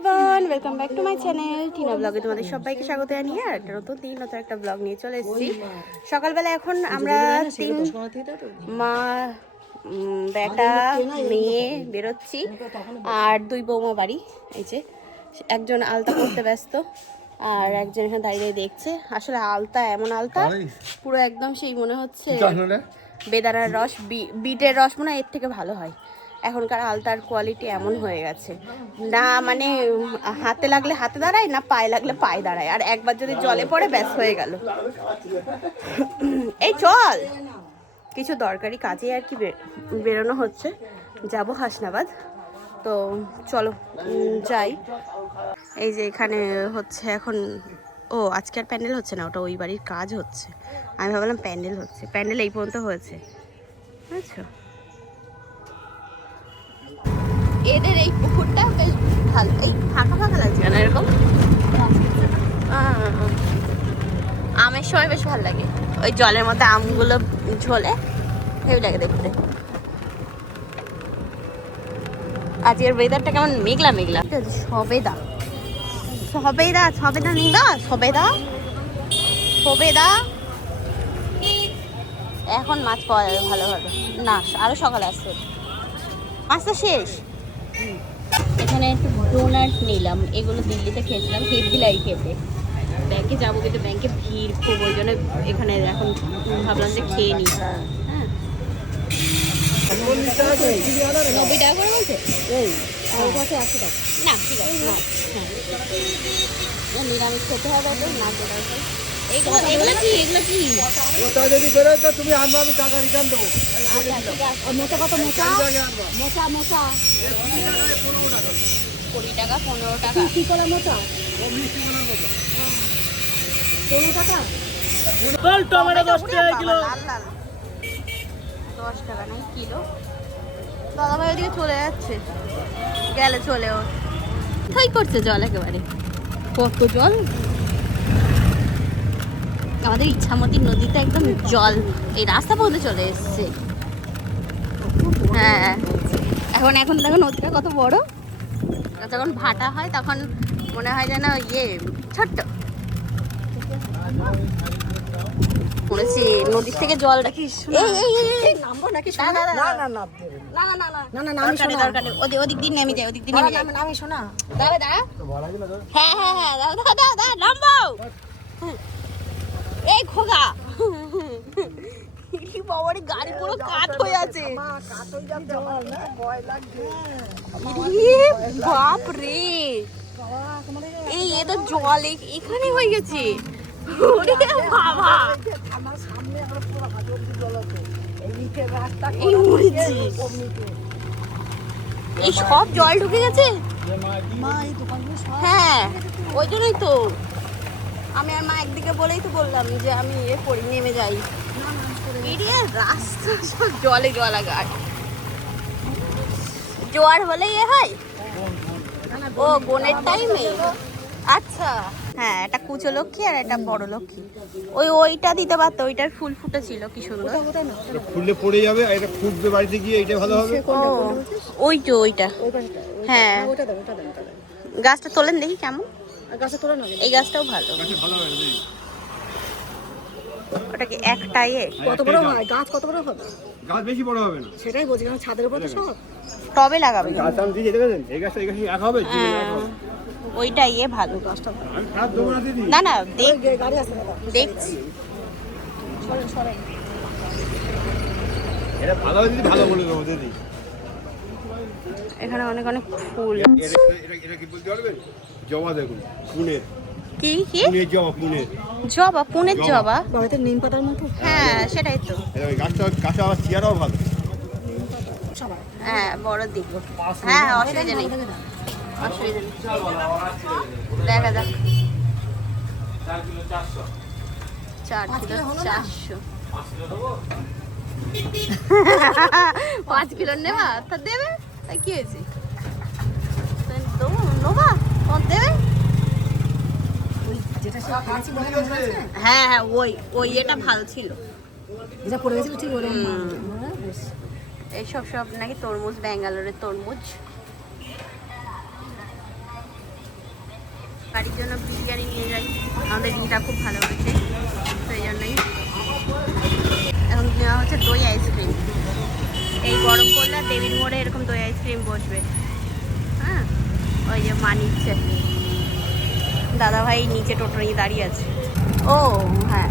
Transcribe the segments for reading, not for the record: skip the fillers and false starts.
Everyone, welcome back to my channel Tina ব্লগে। তোমাদের সবাইকে স্বাগত জানিয়ে আর একটা নতুন নতুন একটা ব্লগ নিয়ে চলে এসেছি। সকালবেলা এখন আমরা তিন মা বেটা মেয়ে বেরোচ্ছি আর দুই বৌমা বাড়ি। এই যে একজন আলতা করতে ব্যস্ত আর একজন এখানে দাঁড়িয়ে দেখছে। আসলে আলতা এমন আলতা পুরো একদম সেই মনে হচ্ছে বেদানার রস, বিটের রস মনে হয় এর থেকে ভালো হয়। এখনকার আলতার কোয়ালিটি এমন হয়ে গেছে, না মানে হাতে লাগলে হাতে দাঁড়ায়, না পায়ে লাগলে পায়ে দাঁড়ায়, আর একবার যদি জলে পড়ে ব্যাস হয়ে গেল। এই চল, কিছু দরকারি কাজে আর কি বেরোনো হচ্ছে, যাব হাসনাবাদ। তো চলো যাই। এই যে এখানে হচ্ছে এখন, ও আজকে আর প্যান্ডেল হচ্ছে না, ওটা ওই বাড়ির কাজ হচ্ছে। আমি ভাবলাম প্যান্ডেল হচ্ছে, প্যান্ডেল এই পর্যন্ত হয়েছে, বুঝছো। এদের এই পুকুরটা বেশ ভালো, এই ফাঁকা ফাঁকা লাগছে না এরকম। আমের সময় বেশ ভালো লাগে, ওই জলের মধ্যে আমগুলো ঝোলে হেভি লাগে দেখতে। আজকের ওয়েদারটা কেমন মেঘলা মেঘলা। সবেদা সবেদা সবেদা নেই না, সবেদা সবেদা। এখন মাছ পাওয়া যাবে ভালো ভালো না, আরো সকালে আসছে মাছটা শেষ। এখানে একটু ডোনাট নিলাম, এগুলো দিল্লিতে খেয়েছিলাম, হেভি লাগে খেতে। ব্যাংকে যাবো কিন্তু ব্যাংকে ভিড় খুব, ওই জন্য এখানে এখন ভাবলাম যে খেয়ে নিই। হ্যাঁ 90 টাকা করে বলছে না, ঠিক আছে না। হ্যাঁ নিরামিষ খেতে হবে তো, না এগুলো কি, এগুলো কি ওটা যদি বেরোয় তো তুমি আনবা, আমি টাকা রিটার্ন দেবো। মোচা কত? মোচা মোচা মোচা 20 টাকা 15 টাকা। কি কলা মোচা 15 টাকা। টমেটো 10 টাকা কিলো। 10 টাকা নাই কিলো। দাদা ভাই ওদিকে চলে যাচ্ছে, গেলে চলেও ঠাই করছে জল একেবারে। কত জল আমাদের ইচ্ছামতি নদীতে, একদম জল এই রাস্তা পর্যন্ত চলে এসছে। হ্যাঁ এখন এখন দেখো নদীটা কত বড়। যখন ভাটা হয় তখন মনে হয় যেন ইয়ে ছোট্ট পড়েছে নদীর থেকে জলটা। কি নামবো নাকি? ওদিক দিন নেমে যায়, ওদিক দিন নেমে যায়। আমি শোনা দাদা দাদা, হ্যাঁ হ্যাঁ হ্যাঁ দাদা দাদা নামবো। এই খোগা বাবারে, গাড়ি পুরো কাট হয়ে আছে। বাপ রে, এই এ তো জল এখানে হয়ে গেছে। বাবা এই সব জল ঢুকে গেছে। হ্যাঁ ওই জন্যই তো আমি আর মা একদিকে বলেই তো বললাম যে আমি এ করি, নেমে যাই। রাস্তা সব জলে জলাগার। জোয়ার হলে এ হয়, ও বোনের টাইমে। আচ্ছা হ্যাঁ, একটা কুচো লক্ষ্মী আর একটা বড় লক্ষ্মী। ওইটা দিতে পারতো, ওইটার ফুল ফুটেছিল কি সুন্দর। ফুললে পড়ে যাবে, আর এটা ফুটবে বাড়িতে গিয়ে, এটা ভালো হবে। ওইটা ওইটা হ্যাঁ, গাছটা তোলেন দেখি কেমন। এই গাছটাও ভালো। ওটা কি একটাই? কত বড় হয় গাছ? কত বড় হবে? গাছ বেশি বড় হবে না, সেটাই বলছি, কারণ ছাদের উপর তো সব টবে লাগাবে। গাছ আমি দিয়ে যেতে পারেন, এই গাছটা এক হবে। ওইটা ইয়ে ভালো গাছটা। আমি খারাপ দেবো না দিদি। না না দেখ, গাড়ি আছে দাদা, দেখছি। এটা ভালো হবে দিদি, ভালো বলে দেবো দিদি। এখানে অনেক অনেক ফুল। এটা কি বলতে পারবেন? জবা দেখুন, পুনের কি কি পুনের জবা, পুনের জবা, পুনের জবা। বাড়িতে নিম পাতার মতো। হ্যাঁ সেটাই তো। গাছটা আবার চেয়ারও ভালো। হ্যাঁ বড় দিব। হ্যাঁ অসুবিধা নেই, অসুবিধা নেই। দেখা যাক। 4 কিলো 400। 5 কিলো নেবা তা দেবে, কি হয়েছে? নেবা কত দেবে? হ্যাঁ হ্যাঁ ওই এটা ভালো ছিল, যেটা পড়ে গেছিল ঠিক ওরকম। এইসব সব নাকি তরমুজ, ব্যাঙ্গালোরের তরমুজ। বাড়ির জন্য বিরিয়ানি নিয়ে যাই, আমাদের ডিমটা খুব ভালো হয়েছে, সেই জন্যই। এখন নেওয়া হচ্ছে দই আইসক্রিম। এই গরম পড়লে দেবীর মোড়ে এরকম দই আইসক্রিম বসবে। হ্যাঁ, ওই যে মা নিচ্ছে, দাদাভাই নিচে টোটো নিয়ে দাঁড়িয়ে আছে। ও হ্যাঁ,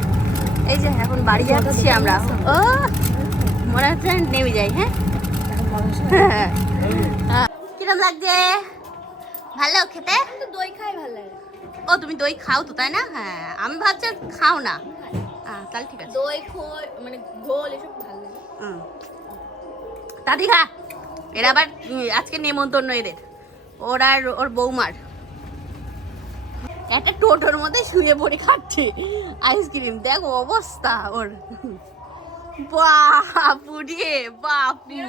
এই যে এখন বাড়ি যাচ্ছি আমরা। ও মনে হচ্ছে নেমে যাই। হ্যাঁ, কিরম লাগছে? ভালো খেতে? দই খাই ভালো লাগে। ও তুমি দই খাও তো, তাই না? হ্যাঁ, আমি ভাবছি খাও না। তাহলে ঠিক আছে। দই খোল মানে ঘোল এসব ভালো লাগে। দাদি খা। এরা আবার আজকে নেমন্তন্ন এদের, ওর আর ওর বৌমার। একটা টোটোর মধ্যে শুয়ে পড়ে খাচ্ছে আইসক্রিম, দেখো অবস্থা ওর। বাপুরে বাপু,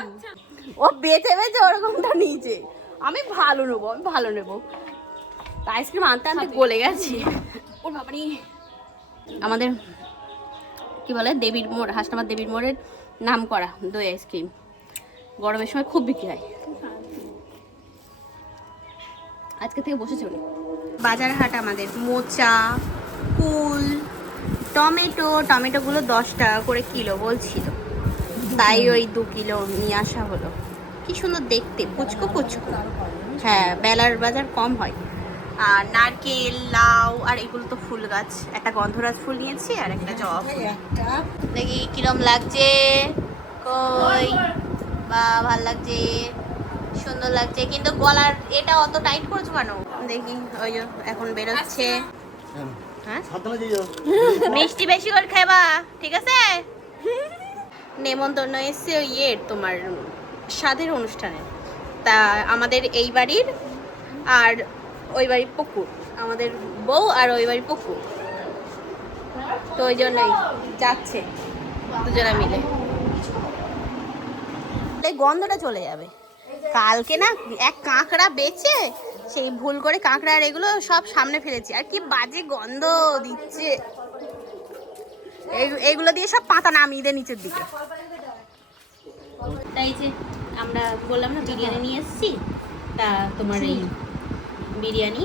ও বেঁচে বেঁচে ওরকমটা নিয়েছে। আমি ভালো নেবো, আমি ভালো নেবো। আইসক্রিম আনতে আনতে গলে গেছি। ওর বাবারি, আমাদের কি বলে দেবীর মোড়, হাসনাবাদ দেবীর মোড়ের নাম করা দই আইসক্রিম গরমের সময় খুব বিক্রি হয়। আজকে থেকে বসে চলি। বাজার হাট আমাদের, মোচা, কুল, টমেটোগুলো 10 টাকা করে কিলো বলছিল, তাই ওই 2 কিলো নিয়ে আসা হলো। কি সুন্দর দেখতে, পুচকো পুচকো। হ্যাঁ, বেলার বাজার কম হয়। আর নারকেল, লাউ, আর এগুলো তো ফুল গাছ, একটা গন্ধরাজ ফুল নিয়েছি আর একটা জবা ফুল। দেখি কিরম লাগছে। কই বা ভাল লাগছে, সুন্দর লাগছে, কিন্তু গলার এটা অত টাইট করেছো কেন? দেখি ওই যে এখন বেরোচ্ছে। হ্যাঁ, মিষ্টি বেশি করে খাবা, ঠিক আছে? নেমন্তন্ন এসছে ওই তোমার স্বাদের অনুষ্ঠানে। তা আমাদের এই বাড়ির আর ওই বাড়ির পুকুর, আমাদের বউ আর ওই বাড়ির পুকুর, তো ওই জন্যই যাচ্ছে দুজনা মিলে। গন্ধটা চলে যাবে। কালকে না এক কাঁকড়া বেচে, সেই ভুল করে কাঁকড়া আর এগুলো সব সামনে ফেলেছি, আর কি বাজে গন্ধ দিচ্ছে। এইগুলো দিয়ে সব পাতা নামিয়ে দেয় নিচের দিকে। তাই যে আমরা বললাম না বিরিয়ানি নিয়ে এসেছি, তা তোমার এই বিরিয়ানি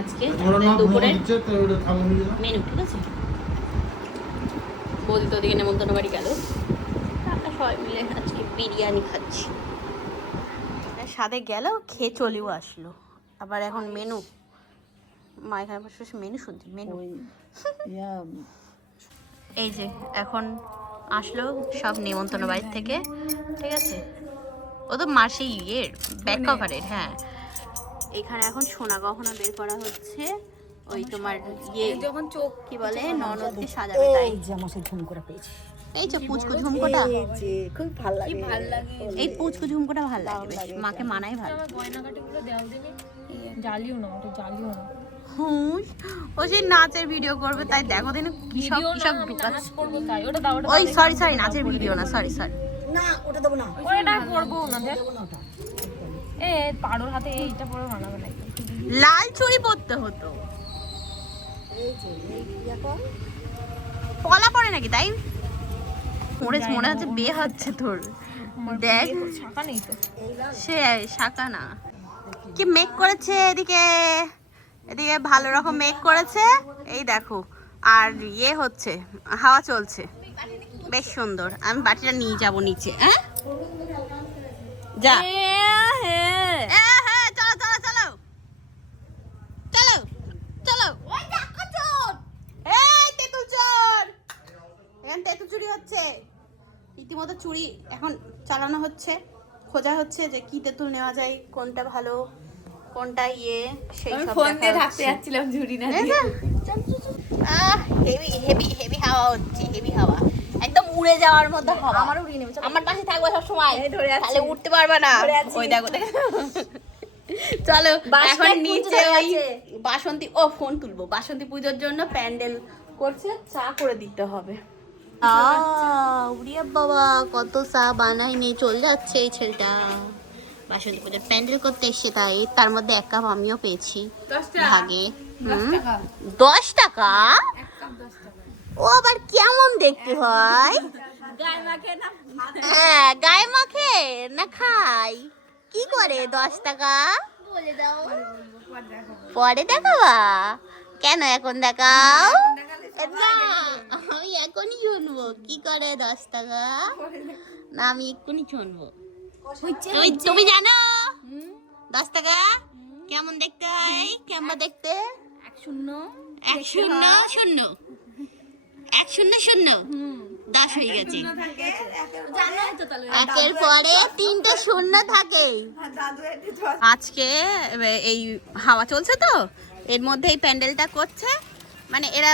আজকে দুপুরের মেনু, ঠিক আছে? বৌদি তো ওদিকে নেমন্তন্ন বাড়ি গেল, আমরা সবাই মিলে আজকে বিরিয়ানি খাচ্ছি। সাথে গেল, খেয়ে চলেও আসলো। আবার এখন মেনু, মা এখানে বসে মেনু শুনছি। মেনু এই যে এখন আসলো সব নেমন্তন্ন বাড়ির থেকে, ঠিক আছে? ও তো মাসে ব্যাক কভারের। হ্যাঁ, এখানে এখন সোনা গহনা বের করা হচ্ছে। ওই তোমার যখন চোখ কি বলে ননদকে সাজাবে, তাই যে আমার সেই ঝুমকোটা পেয়েছি। এই যে পুচকু ঝুমকোটা, খুব ভালো লাগে। এই পুচকু ঝুমকোটা ভালো লাগে বেশ, মাকে মানায় ভালো। গয়নাকাটিগুলো দেওয়া দিনে জ্বালিও না, ওটা জ্বালিও না। ও সেই নাচের ভিডিও করবে, তাই দেখো দিন কি সব নাচ করবো তাই ওটা দাও, ওটা ওই সরি নাচের ভিডিও না, সরি না ওটা দেবো না। ওটা করবো না। দেখ এ পাড়োর হাতে এইটা পরে বানাবে না, লাল চুড়ি পরতে হতো। এই যে এই ইয়া কর। পলা পরে নাকি? তাই মনে হচ্ছে বিয়ে হচ্ছে তোর। দেখ শাখা নেই তো। সে শাখা না, কি মেক করেছে এদিকে ভালো রকম মেক করেছে, এই দেখো। আর হচ্ছে হাওয়া চলছে, বেশ সুন্দর। আমি বাটিটা নিয়ে যাব নিচে। হ্যাঁ যা, হ্যাঁ চলো তেঁতুল চুরি হচ্ছে, রীতিমতো চুরি এখন চালানো হচ্ছে। খোঁজা হচ্ছে যে কি তেঁতুল নেওয়া যায়, কোনটা ভালো কোনটা সেই সব ফোন দিয়ে ঢাকতে যাচ্ছিলাম ঝুড়ি না দিয়ে। হেভি হাওয়া হচ্ছে, হেভি হাওয়া, একদম উড়ে যাওয়ার মতো হাওয়া। আমারও উড়িয়ে নেবে, আমার পাশে থাকবে সব সময়, তাহলে উঠতে পারবে না। ওই দেখো চলো এখন নিচে ওই বাসন্তী, ফোন তুলবো, বাসন্তী পুজোর জন্য প্যান্ডেল করছে, চা করে দিতে হবে। উড়িয়া বাবা, কত চা বানাইনি, চলে যাচ্ছে এই ছেলেটা। বাসন্তী পুজোর প্যান্ডেল করতে এসছে, তাই তার মধ্যে 1 কাপ আমিও পেয়েছি ভাগে। 10 টাকা? ও আবার কেমন দেখতে হয়? হ্যাঁ, গায়ে মাখে না খাই? কি করে 10 টাকা? পরে দেখাবা কেন? এখন দেখাও না, আমি এখনই শুনবো। কি করে 10 টাকা? না আমি এক্ষুনি শুনবো। তুমি জানো 10 টাকা কেমন দেখতে হয়? কেমন দেখতে? 1-0-0 1-0-0 10 হয়ে গেছে। একের পরে 3টে 0 থাকে। আজকে এই হাওয়া চলছে তো, এর মধ্যে এই প্যান্ডেলটা করছে, মানে এরা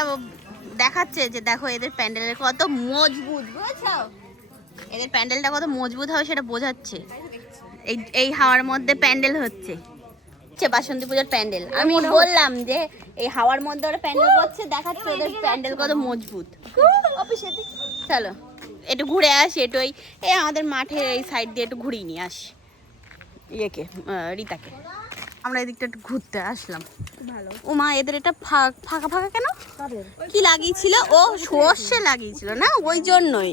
দেখাচ্ছে যে দেখো এদের প্যান্ডেলের কত মজবুত, বুঝছো? এদের প্যান্ডেলটা কত মজবুত হবে সেটা বোঝাচ্ছে। এই হাওয়ার মধ্যে প্যান্ডেল হচ্ছে, বাসন্তী পূজার প্যান্ডেল। আমি বললাম যে এই হাওয়ার মধ্যে ওরা প্যান্ডেল করছে, দেখাচ্ছে ওদের প্যান্ডেল কত মজবুত। চলো একটু ঘুরে আসি, একটু এই আমাদের মাঠের এই সাইড দিয়ে একটু ঘুরিয়ে নিয়ে আসি ইয়েকে, রিতাকে। আমরা এদিকটা একটু ঘুরতে আসলাম। ওমা এদের এটা ফাঁকা ফাঁকা কেন? কি লাগিয়েছিল? ও সর্ষে লাগিয়েছিল না, ওই জন্যই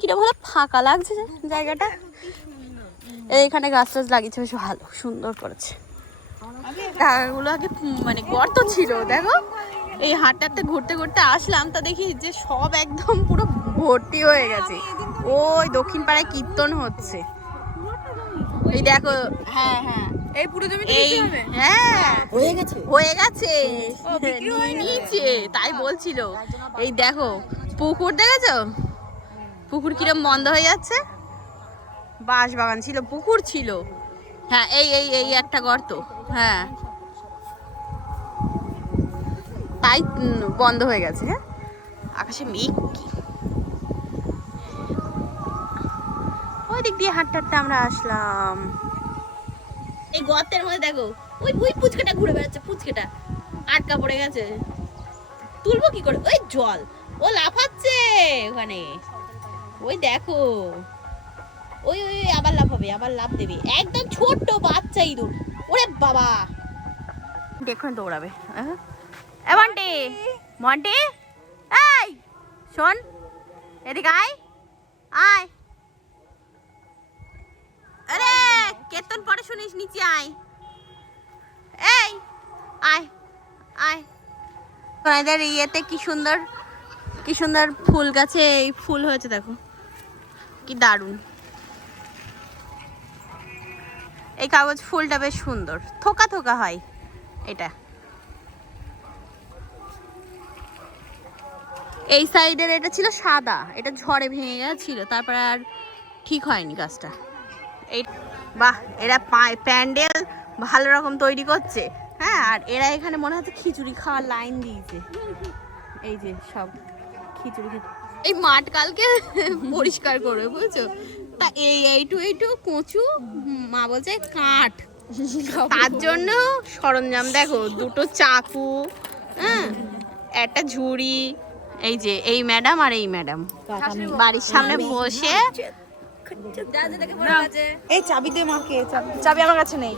কিটা ভালো ফাঁকা লাগছে জায়গাটা। এইখানে গাছ টাছ লাগিয়েছে, বেশ ভালো সুন্দর করেছে। টাকাগুলো আগে মানে গর্ত ছিল, দেখো এই হাঁটতে ঘুরতে ঘুরতে আসলাম তো দেখি যে সব একদম পুরো ভর্তি হয়ে গেছে। ওই দক্ষিণ পাড়ায় কীর্তন হচ্ছে, এই দেখো। হ্যাঁ হ্যাঁ এই পুরো জমি হ্যাঁ হয়ে গেছে নিচে, তাই বলছিল। এই দেখো পুকুর, দেখেছো পুকুর কিরম বন্ধ হয়ে যাচ্ছে। বাঁশ বাগান ছিল, পুকুর ছিল। হ্যাঁ এই এই এই একটা গর্ত, হ্যাঁ তাই বন্ধ হয়ে গেছে। হ্যাঁ আকাশে মেঘ কি, ওই দিক দিয়ে হাঁটতে হাঁটতে আমরা আসলাম। এই গর্তের মধ্যে দেখো ওই পুচকেটা ঘুরে বেড়াচ্ছে, পুচকেটা আটকা পড়ে গেছে, তুলবো কি করে? ওই জল, ও লাফাচ্ছে ওখানে, ওই দেখো ওই ওই আবার লাফাবে, আবার লাফ দেবে, একদম ছোট্ট বাচ্চা ইঁদুর। ওরে বাবা দেখুন দৌড়াবে। মন্টি মন্টি এই শোন এদিকে আয় আয়। আরে কীর্তন পরে শুনিস, নিচে আয়, এই আয় আয়। এদের ইয়েতে কি সুন্দর ফুল গাছে এই ফুল হয়েছে, দেখো কি দারুণ। এই কাগজ ফুলটা বেশ সুন্দর, থোকা থোকা হয় এটা। এই সাইডের এটা ছিল সাদা, এটা ঝড়ে ভেঙে গেছিল, তারপর আর ঠিক হয়নি গাছটা। এই বাহ, এরা প্যান্ডেল ভালো রকম তৈরি করছে। হ্যাঁ আর এরা এখানে মনে হচ্ছে খিচুড়ি খাওয়ার লাইন দিয়েছে, এই যে সব খিচুড়ি। এই মাঠ কালকে পরিষ্কার করবে, বুঝছো? তা এইটু কচু মা বলছে কাঠ, তার জন্য সরঞ্জাম দেখো, দুটো চাকু, হ্যাঁ একটা ঝুড়ি। এই যে এই ম্যাডাম আর এই ম্যাডাম বাড়ির সামনে বসে। এই চাবি দে মাকে, চাবি আমার কাছে নেই।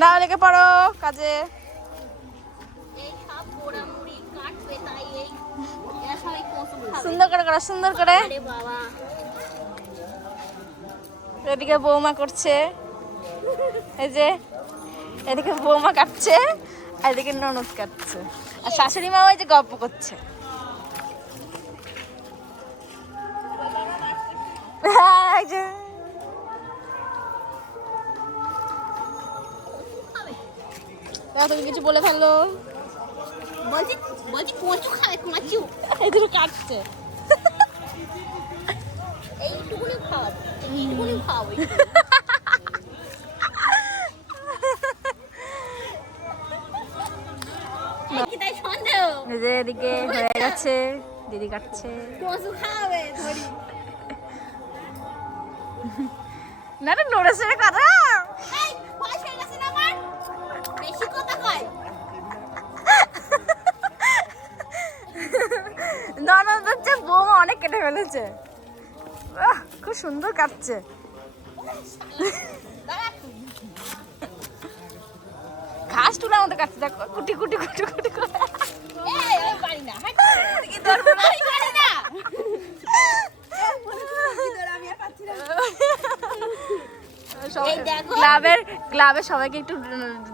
না লেগে পড়ো কাজে। সুন্দর করে করো, সুন্দর করে। এদিকে বৌমা করছে, এই যে এদিকে বৌমা কাটছে, আর এদিকে ননদ কাটছে, আর শাশুড়ি মা ওই যে গল্প করছে। তুমি কিছু বলে ফেললো, বলছি কচু খাবে, কচু এদিকে কাটছে। এইটুকুনি খাওয়াবো, এইটুকুনি খাওয়াবো। তাই সন্দেহ এদিকে হয়ে গেছে, দিদি কাটছে। কচু খাওয়াবে ধরি না না নড়ে সরে কথা। এই বয়স হয়ে গেছে না আমার, বেশি কথা কয়। ননদ হচ্ছে বৌমা অনেক কেটে ফেলেছে, খুব সুন্দর কাটছে। ঘাস তুলার মতো কাটছে, দেখো কুটি কুটি কুটি কুটি করে। এই পারি না, কি ধরব না, পারি না। ক্লাবের ক্লাবে সবাইকে একটু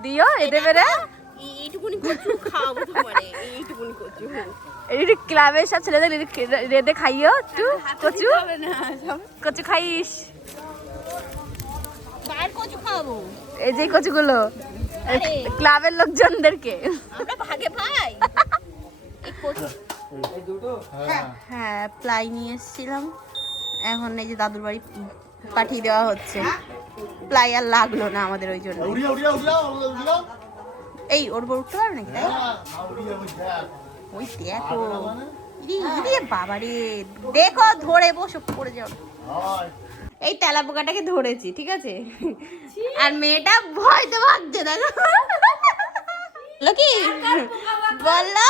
দিও রেঁধে বেড়ে। এইটুকুনি কচু খাওয়াবো তোমারে, এইটুকুনি কচু। একটু ক্লাবের সব ছেলেদের রেঁধে খাইও একটু কচু, কচু খাইস। কার কচু খাওয়াবো? এই যে কচুগুলো ক্লাবের লোকজনদেরকে আমরা ভাগে পাই। এই কচু হ্যাঁ প্লাই নিয়ে এসেছিলাম, এখন এই যে দাদুর বাড়ি পাঠিয়ে দেওয়া হচ্ছে। প্লাই আর লাগলো না আমাদের ওই জন্য। এই ওর উপর উঠতে পারবে নাকি? তাই ওই দেখো, ইরে বাবা রে, দেখো ধরে বসে পড়ে যাও। এই তেলা পোকাটাকে ধরেছি, ঠিক আছে, আর মেয়েটা ভয়তে ভাগছে, দেখো কি বললো,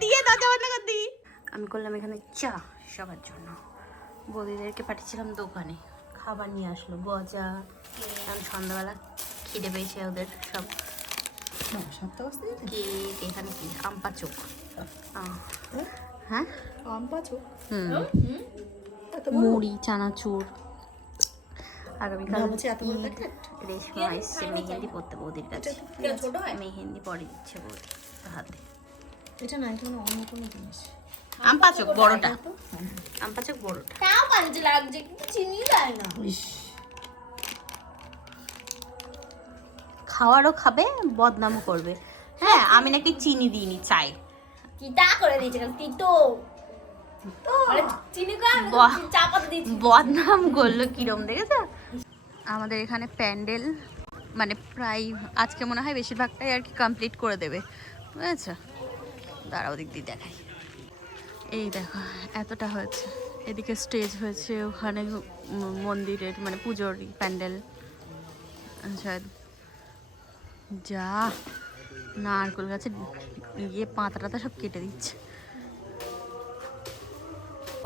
দিয়ে দরজা বন্ধ করে দিবি। আমি করলাম এখানে চা সবার জন্য, বৌদিদেরকে পাঠিয়েছিলাম দোকানে, খাবার নিয়ে আসলো গজা। এখন সন্ধ্যাবেলা খিদে পেয়েছে ওদের সব। কেক, এখানে কি আমপা চোখ, হ্যাঁ মুড়ি চানাচুর। আগামীকাল রেশমা এসছে মেহেন্দি পড়তে বৌদির কাছে, মেহেন্দি পরে দিচ্ছে বৌদি হাতে। এটা না, এটা অন্য কোনো জিনিস। আমপা চোখ বড়টা, আমপা চোখ বড়টা। তাও কাজে লাগছে, কিন্তু চিনি দেয় না। খাওয়ারও খাবে, বদনামও করবে। হ্যাঁ আমি নাকি চিনি দিইনি চাই, তিতা করে দিয়েছে, তিতো চিনি কম চাপা দিয়েছে। বদনাম করলো কিরম, দেখেছো? আমাদের এখানে প্যান্ডেল মানে প্রায় আজকে মনে হয় বেশিরভাগটাই আর কি কমপ্লিট করে দেবে, বুঝেছো? দাঁড়াও দিক দিয়ে দেখাই। এই দেখো এতটা হয়েছে, এদিকে স্টেজ হয়েছে, ওখানে মন্দিরের মানে পুজোর প্যান্ডেল। আচ্ছা যা নারকেল গাছে গিয়ে পাতাটা সব কেটে দিচ্ছে।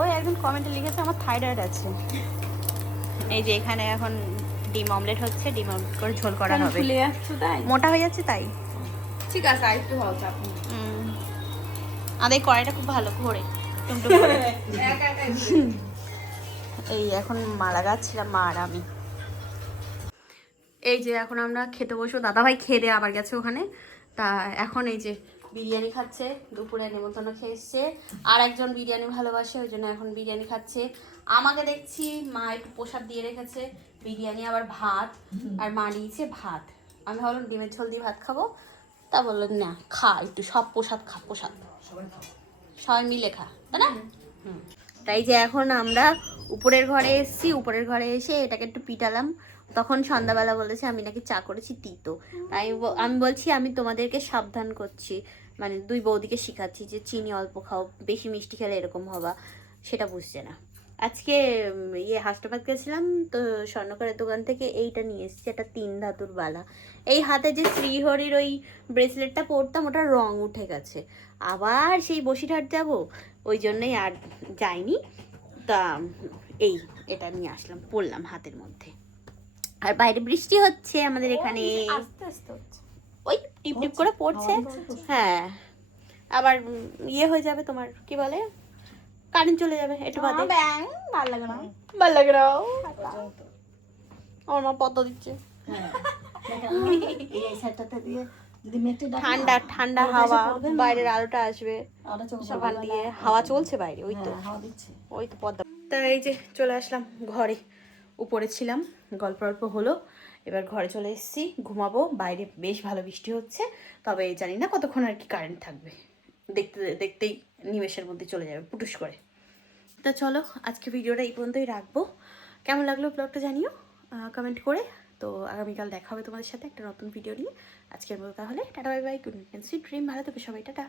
ওই একজন কমেন্টে লিখেছে আমার থাইরয়েড আছে। এই যে এখানে এখন ডিম অমলেট হচ্ছে, ডিম অমলেট করে ঝোল করা হবে। মোটা হয়ে যাচ্ছে তাই, ঠিক আছে আরেকটু হবে আপনি। আমাদের কড়াইটা খুব ভালো ঘোরে টুমটুম করে। এই এখন মালা গাচ্ছিলাম মা আর আমি। এই যে এখন আমরা খেতে বসবো, দাদাভাই খেয়ে দিয়ে আবার গেছে ওখানে। তা এখন এই যে বিরিয়ানি খাচ্ছে, দুপুরে নেমন্তন্ন খেয়ে এসছে। আর একজন বিরিয়ানি ভালোবাসে, ওই জন্য এখন বিরিয়ানি খাচ্ছে। আমাকে দেখছি মা একটু প্রসাদ দিয়ে রেখেছে, বিরিয়ানি আবার ভাত, আর মা নিয়েছে ভাত। আমি ভাবলাম ডিমের ঝোল দিয়ে ভাত খাবো, তা বললো না খা একটু, সব প্রসাদ খা, প্রসাদ সবাই মিলে খা, তাই না? তাই যে এখন আমরা উপরের ঘরে এসেছি, উপরের ঘরে এসে এটাকে একটু পিটালাম। তখন সন্ধ্যাবেলা বলেছে আমি নাকি চা করেছি তিতো, তাই আমি বলছি আমি তোমাদেরকে সাবধান করছি, মানে দুই বৌদিকে শিখাচ্ছি যে চিনি অল্প খাও, বেশি মিষ্টি খেলে এরকম হবা, সেটা বুঝছে না। আজকে হাসপাতাল গেছিলাম তো, স্বর্ণকারের দোকান থেকে এইটা নিয়ে এসেছি, একটা 3 ধাতুর বালা। এই হাতে যে শ্রীহরির ওই ব্রেসলেটটা পরতাম, ওটার রং উঠে গেছে, আবার সেই বসিরহাট যাব, ওই জন্যই আর যাইনি। তা এই এটা নিয়ে আসলাম, পরলাম হাতের মধ্যে। আর বাইরে বৃষ্টি হচ্ছে আমাদের এখানে, আস্তে আস্তে হচ্ছে, ওই টিপ টিপ করে পড়ছে। হ্যাঁ আবার ইয়ে হয়ে যাবে, তোমার কি বলে, কারেন্ট চলে যাবে একটু বাদে। ভালো লাগে না, ভালো লাগে না, আমার মা পদ্ম দিচ্ছে। ঠান্ডা ঠান্ডা হাওয়া, বাইরের আলোটা আসবে সকাল দিয়ে, হাওয়া চলছে বাইরে, ওই তো ওই তো পদ্মা। তা এই যে চলে আসলাম ঘরে, উপরে ছিলাম, গল্প অল্প হলো, এবার ঘরে চলে এসেছি, ঘুমাবো। বাইরে বেশ ভালো বৃষ্টি হচ্ছে, তবে জানি না কতক্ষণ আর কি কারেন্ট থাকবে, দেখতে দেখতেই নিমেষের মধ্যে চলে যাবে পুটুস করে। তা চলো আজকে ভিডিওটা এই পর্যন্তই রাখবো। কেমন লাগলো ব্লগটা জানিও কমেন্ট করে। তো আগামীকাল দেখা হবে তোমাদের সাথে একটা নতুন ভিডিও নিয়ে। আজকের মতো তাহলে tata, bye bye, good night, sweet dream, ভালো থেকো সবাই, টাটা।